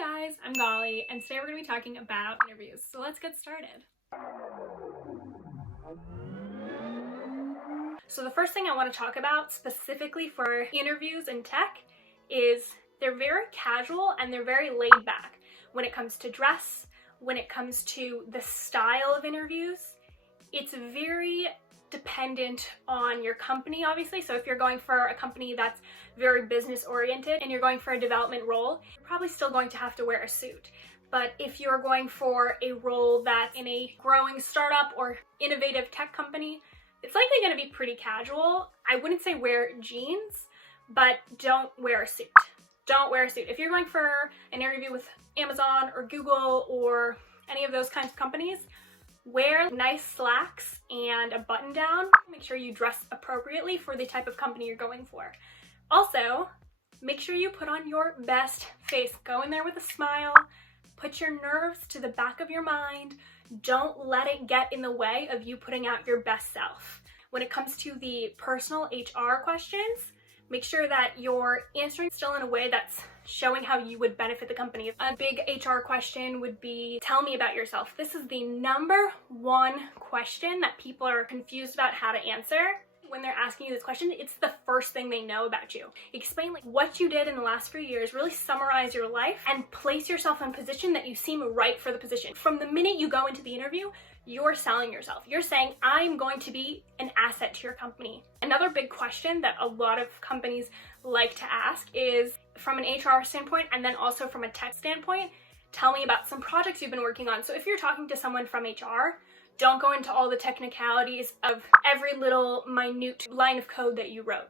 guys, I'm Gali, and today we're going to be talking about interviews. So let's get started. So the first thing I want to talk about specifically for interviews in tech is they're very casual and they're very laid back when it comes to dress, when it comes to the style of interviews. It's very dependent on your company, obviously. So if you're going for a company that's very business oriented and you're going for a development role, you're probably still going to have to wear a suit. But if you're going for a role that's in a growing startup or innovative tech company, it's likely going to be pretty casual. I wouldn't say wear jeans, but don't wear a suit. Don't wear a suit. If you're going for an interview with Amazon or Google or any of those kinds of companies, wear nice slacks and a button down. Make sure you dress appropriately for the type of company you're going for. Also, make sure you put on your best face. Go in there with a smile. Put your nerves to the back of your mind. Don't let it get in the way of you putting out your best self. When it comes to the personal HR questions, make sure that you're answering still in a way that's showing how you would benefit the company. A big HR question would be, tell me about yourself. This is the number one question that people are confused about how to answer. When they're asking you this question, it's the first thing they know about you. Explain what you did in the last few years, really summarize your life and place yourself in a position that you seem right for the position. From the minute you go into the interview, you're selling yourself. You're saying, I'm going to be an asset to your company. Another big question that a lot of companies like to ask is, from an HR standpoint and then also from a tech standpoint, tell me about some projects you've been working on. So if you're talking to someone from HR, don't go into all the technicalities of every little minute line of code that you wrote,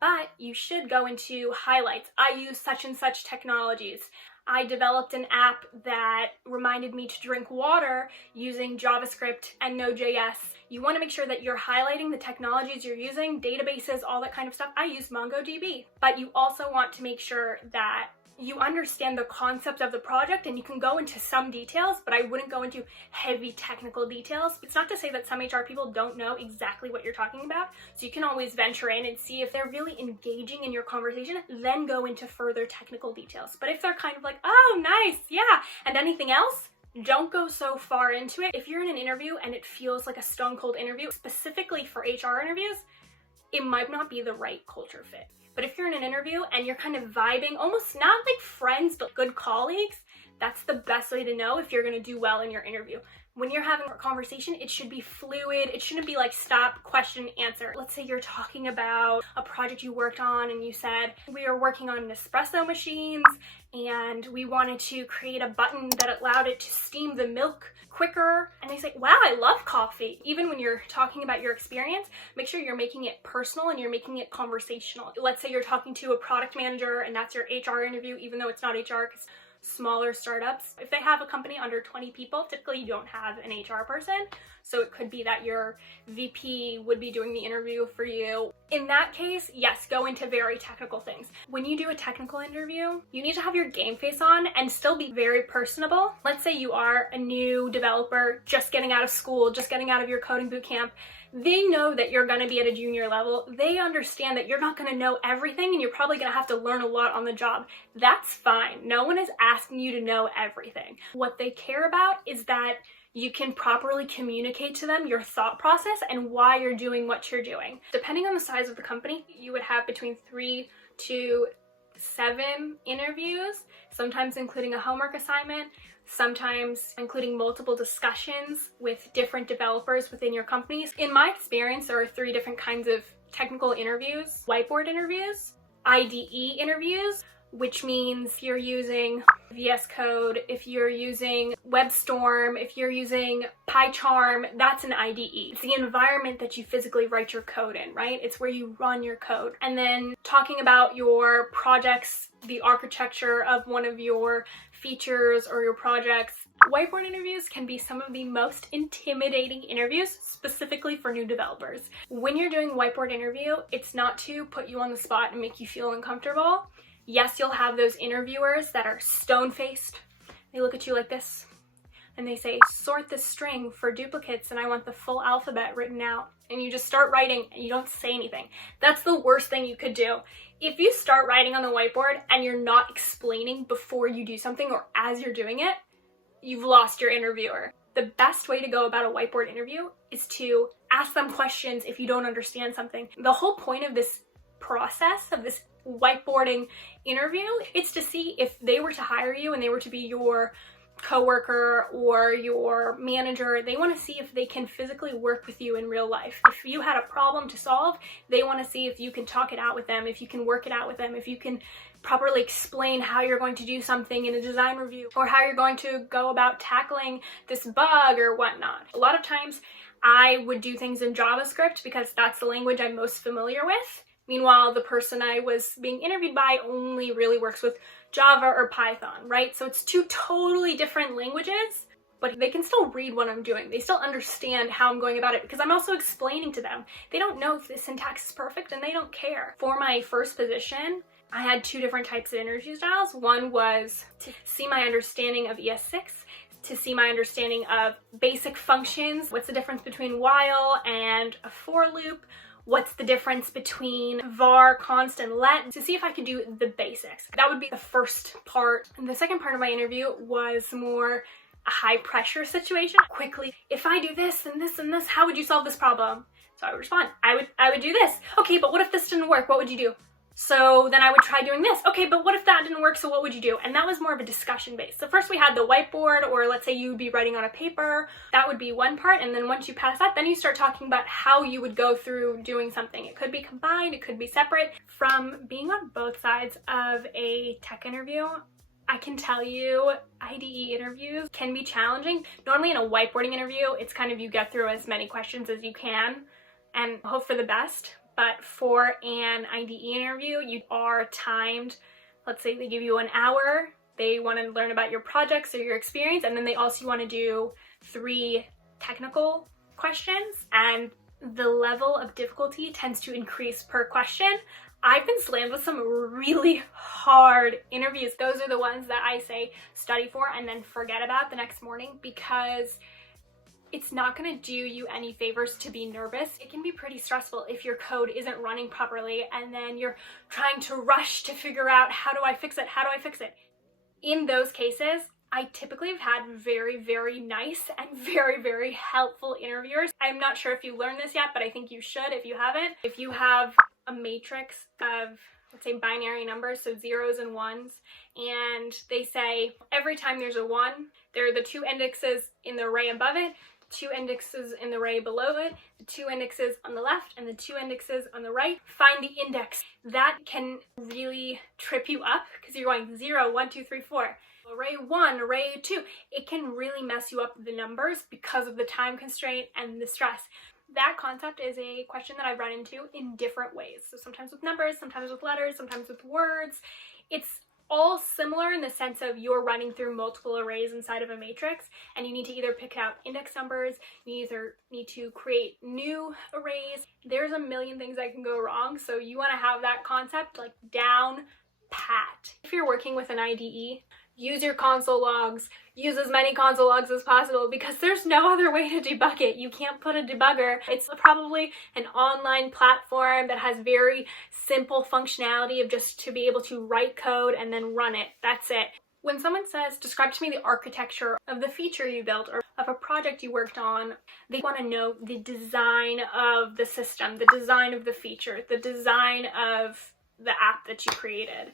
but you should go into highlights. I use such and such technologies. I developed an app that reminded me to drink water using JavaScript and Node.js. You want to make sure that you're highlighting the technologies you're using, databases, all that kind of stuff. I use MongoDB, but you also want to make sure that you understand the concept of the project, and you can go into some details, but I wouldn't go into heavy technical details. It's not to say that some HR people don't know exactly what you're talking about, so you can always venture in and see if they're really engaging in your conversation, then go into further technical details. But if they're kind of like, oh, nice, yeah, and anything else, don't go so far into it. If you're in an interview and it feels like a stone cold interview, specifically for HR interviews, it might not be the right culture fit. But if you're in an interview and you're kind of vibing, almost not like friends, but good colleagues, that's the best way to know if you're going to do well in your interview. When you're having a conversation, it should be fluid. It shouldn't be like stop, question, answer. Let's say you're talking about a project you worked on and you said, we are working on Nespresso machines and we wanted to create a button that allowed it to steam the milk quicker. And they say, wow, I love coffee. Even when you're talking about your experience, make sure you're making it personal and you're making it conversational. Let's say you're talking to a product manager and that's your HR interview, even though it's not HR, because smaller startups, if they have a company under 20 people, typically you don't have an HR person. So it could be that your VP would be doing the interview for you. In that case, yes, go into very technical things. When you do a technical interview, you need to have your game face on and still be very personable. Let's say you are a new developer, just getting out of school, just getting out of your coding boot camp. They know that you're going to be at a junior level. They understand that you're not going to know everything and you're probably going to have to learn a lot on the job. That's fine. No one is asking you to know everything. What they care about is that you can properly communicate to them your thought process and why you're doing what you're doing. Depending on the size of the company, you would have between 3 to 7 interviews, sometimes including a homework assignment, sometimes including multiple discussions with different developers within your companies. In my experience, there are 3 different kinds of technical interviews: whiteboard interviews, IDE interviews, which means you're using VS Code, if you're using WebStorm, if you're using PyCharm, that's an IDE. It's the environment that you physically write your code in, right? It's where you run your code. And then talking about your projects, the architecture of one of your features or your projects. Whiteboard interviews can be some of the most intimidating interviews, specifically for new developers. When you're doing a whiteboard interview, it's not to put you on the spot and make you feel uncomfortable. Yes, you'll have those interviewers that are stone-faced. They look at you like this and they say, sort this string for duplicates and I want the full alphabet written out. And you just start writing and you don't say anything. That's the worst thing you could do. If you start writing on the whiteboard and you're not explaining before you do something or as you're doing it, you've lost your interviewer. The best way to go about a whiteboard interview is to ask them questions if you don't understand something. The whole point of this process, of this whiteboarding interview, it's to see if they were to hire you and they were to be your coworker or your manager, they want to see if they can physically work with you in real life. If you had a problem to solve, they want to see if you can talk it out with them, if you can work it out with them, if you can properly explain how you're going to do something in a design review or how you're going to go about tackling this bug or whatnot. A lot of times I would do things in JavaScript because that's the language I'm most familiar with. Meanwhile, the person I was being interviewed by only really works with Java or Python, right? So it's two totally different languages, but they can still read what I'm doing. They still understand how I'm going about it because I'm also explaining to them. They don't know if the syntax is perfect and they don't care. For my first position, I had two different types of interview styles. One was to see my understanding of ES6, to see my understanding of basic functions. What's the difference between while and a for loop? What's the difference between var, const, and let, to see if I could do the basics. That would be the first part. And the second part of my interview was more a high pressure situation. Quickly, if I do this and this and this, how would you solve this problem? So I would respond, I would do this. Okay, but what if this didn't work? What would you do? So then I would try doing this. Okay, but what if that didn't work? So what would you do? And that was more of a discussion base. So first we had the whiteboard, or let's say you would be writing on a paper. That would be one part. And then once you pass that, then you start talking about how you would go through doing something. It could be combined, it could be separate. From being on both sides of a tech interview, I can tell you IDE interviews can be challenging. Normally in a whiteboarding interview, it's kind of you get through as many questions as you can and hope for the best. But for an IDE interview, you are timed. Let's say they give you an hour. They want to learn about your projects or your experience, and then they also want to do 3 technical questions, and the level of difficulty tends to increase per question. I've been slammed with some really hard interviews. Those are the ones that I say study for and then forget about the next morning, because it's not going to do you any favors to be nervous. It can be pretty stressful if your code isn't running properly and then you're trying to rush to figure out how do I fix it? How do I fix it? In those cases, I typically have had very, very nice and very, very helpful interviewers. I'm not sure if you learned this yet, but I think you should if you haven't. If you have a matrix of, let's say, binary numbers, so zeros and ones, and they say every time there's a 1, there are the 2 indexes in the array above it, 2 indexes in the array below it, the 2 indexes on the left, and the 2 indexes on the right. Find the index. That can really trip you up because you're going 0, 1, 2, 3, 4. Array 1, array 2. It can really mess you up with the numbers because of the time constraint and the stress. That concept is a question that I've run into in different ways. So sometimes with numbers, sometimes with letters, sometimes with words. It's all similar in the sense of you're running through multiple arrays inside of a matrix, and you need to either pick out index numbers, you either need to create new arrays. There's a million things that can go wrong, so you want to have that concept like down pat. If you're working with an IDE, use your console logs. Use as many console logs as possible because there's no other way to debug it. You can't put a debugger. It's probably an online platform that has very simple functionality of just to be able to write code and then run it. That's it. When someone says, describe to me the architecture of the feature you built or of a project you worked on, they want to know the design of the system, the design of the feature, the design of the app that you created.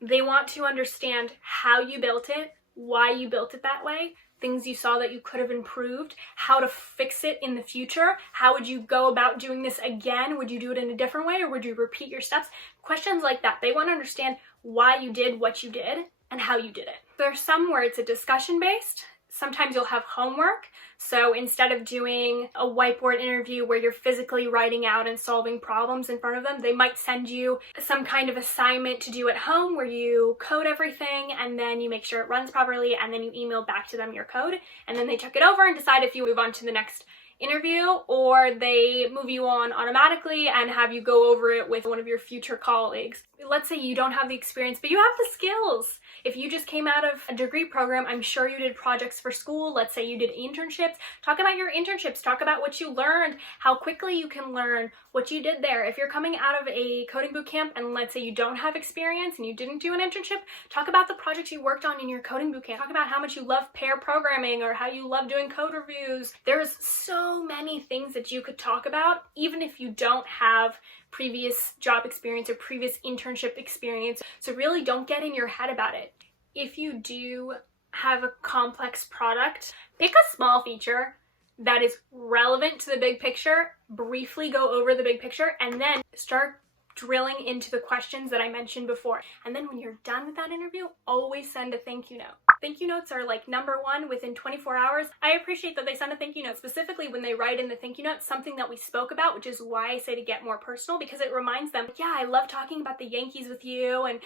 They want to understand how you built it, why you built it that way, things you saw that you could have improved, how to fix it in the future, how would you go about doing this again, would you do it in a different way or would you repeat your steps? Questions like that. They want to understand why you did what you did and how you did it. There's some where it's a discussion based. Sometimes you'll have homework. So instead of doing a whiteboard interview where you're physically writing out and solving problems in front of them, they might send you some kind of assignment to do at home where you code everything and then you make sure it runs properly and then you email back to them your code. And then they check it over and decide if you move on to the next interview or they move you on automatically and have you go over it with one of your future colleagues. Let's say you don't have the experience, but you have the skills. If you just came out of a degree program, I'm sure you did projects for school. Let's say you did internships. Talk about your internships. Talk about what you learned, how quickly you can learn, what you did there. If you're coming out of a coding boot camp and let's say you don't have experience and you didn't do an internship, talk about the projects you worked on in your coding boot camp. Talk about how much you love pair programming or how you love doing code reviews. There's so many things that you could talk about, even if you don't have previous job experience or previous internship experience. So really don't get in your head about it. If you do have a complex product, pick a small feature that is relevant to the big picture, briefly go over the big picture, and then start drilling into the questions that I mentioned before. And then when you're done with that interview, always send a thank you note. Thank you notes are like number one within 24 hours. I appreciate that they send a thank you note, specifically when they write in the thank you note something that we spoke about, which is why I say to get more personal, because it reminds them, yeah, I love talking about the Yankees with you and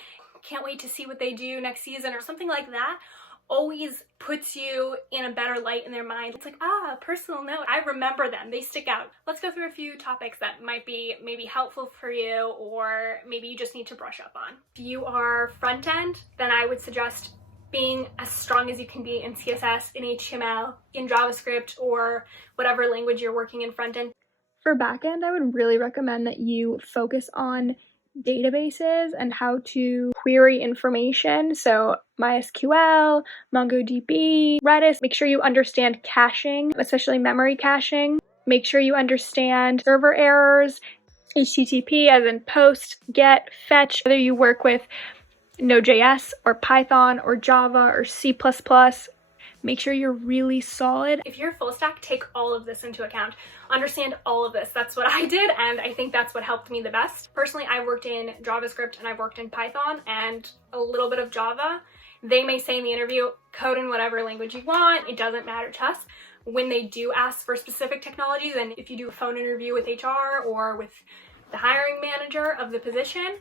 can't wait to see what they do next season or something like that. Always puts you in a better light in their mind. It's like, personal note. I remember them. They stick out. Let's go through a few topics that might be maybe helpful for you or maybe you just need to brush up on. If you are front end, then I would suggest being as strong as you can be in CSS, in HTML, in JavaScript, or whatever language you're working in front end. For backend, I would really recommend that you focus on databases and how to query information. So MySQL, MongoDB, Redis. Make sure you understand caching, especially memory caching. Make sure you understand server errors, HTTP as in post, get, fetch. Whether you work with Node.js or Python or Java or C++, make sure you're really solid. If you're full stack, take all of this into account. Understand all of this. That's what I did, and I think that's what helped me the best. Personally, I worked in JavaScript and I've worked in Python and a little bit of Java. They may say in the interview, code in whatever language you want. It doesn't matter to us. When they do ask for specific technologies, and if you do a phone interview with HR or with the hiring manager of the position,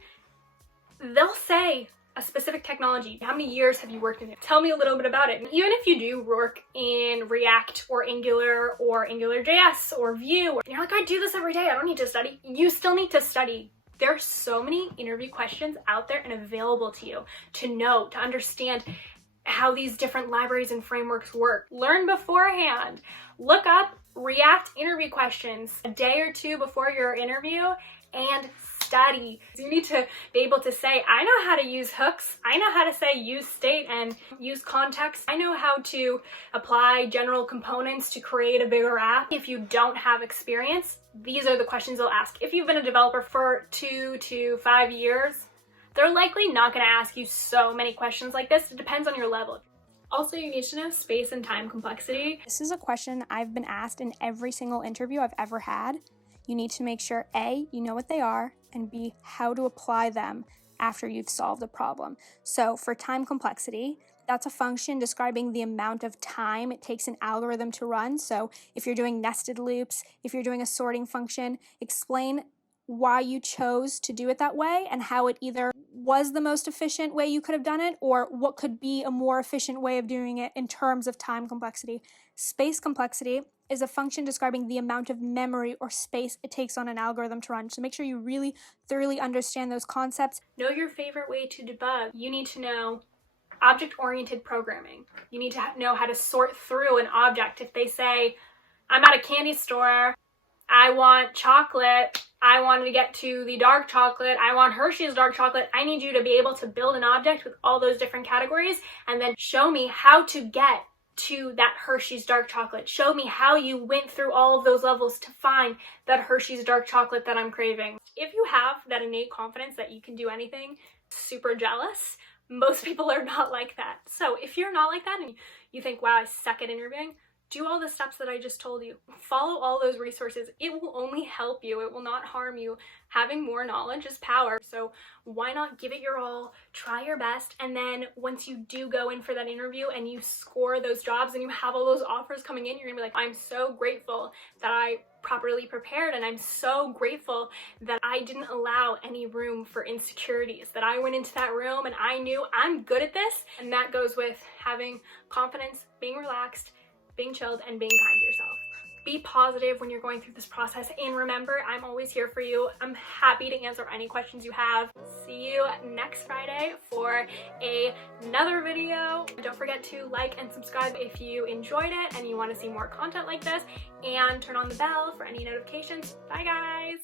they'll say a specific technology. How many years have you worked in it? Tell me a little bit about it. And even if you do work in React or AngularJS or Vue, and you're like, I do this every day, I don't need to study. You still need to study. There are so many interview questions out there and available to you to know, to understand how these different libraries and frameworks work. Learn beforehand. Look up React interview questions a day or two before your interview and study. You need to be able to say, I know how to use hooks. I know how to say use state and use context. I know how to apply general components to create a bigger app. If you don't have experience, these are the questions they'll ask. If you've been a developer for 2 to 5 years, they're likely not going to ask you so many questions like this. It depends on your level. Also, you need to know space and time complexity. This is a question I've been asked in every single interview I've ever had. You need to make sure A, you know what they are, and B, how to apply them after you've solved a problem. So for time complexity, that's a function describing the amount of time it takes an algorithm to run. So if you're doing nested loops, if you're doing a sorting function, explain why you chose to do it that way and how it either was the most efficient way you could have done it or what could be a more efficient way of doing it in terms of time complexity. Space complexity is a function describing the amount of memory or space it takes on an algorithm to run. So make sure you really thoroughly understand those concepts. Know your favorite way to debug. You need to know object-oriented programming. You need to know how to sort through an object. If they say, I'm at a candy store, I want chocolate, I want to get to the dark chocolate, I want Hershey's dark chocolate, I need you to be able to build an object with all those different categories and then show me how to get to that Hershey's dark chocolate. Show me how you went through all of those levels to find that Hershey's dark chocolate that I'm craving. If you have that innate confidence that you can do anything, super jealous. Most people are not like that. So if you're not like that and you think, wow, I suck at interviewing, do all the steps that I just told you. Follow all those resources. It will only help you. It will not harm you. Having more knowledge is power. So why not give it your all, try your best, and then once you do go in for that interview and you score those jobs and you have all those offers coming in, you're gonna be like, I'm so grateful that I properly prepared, and I'm so grateful that I didn't allow any room for insecurities, that I went into that room and I knew I'm good at this. And that goes with having confidence, being relaxed, being chilled, and being kind to yourself. be positive when you're going through this process, and remember, I'm always here for you. I'm happy to answer any questions you have. See you next Friday for another video. Don't forget to like and subscribe if you enjoyed it and you want to see more content like this, and turn on the bell for any notifications. Bye guys!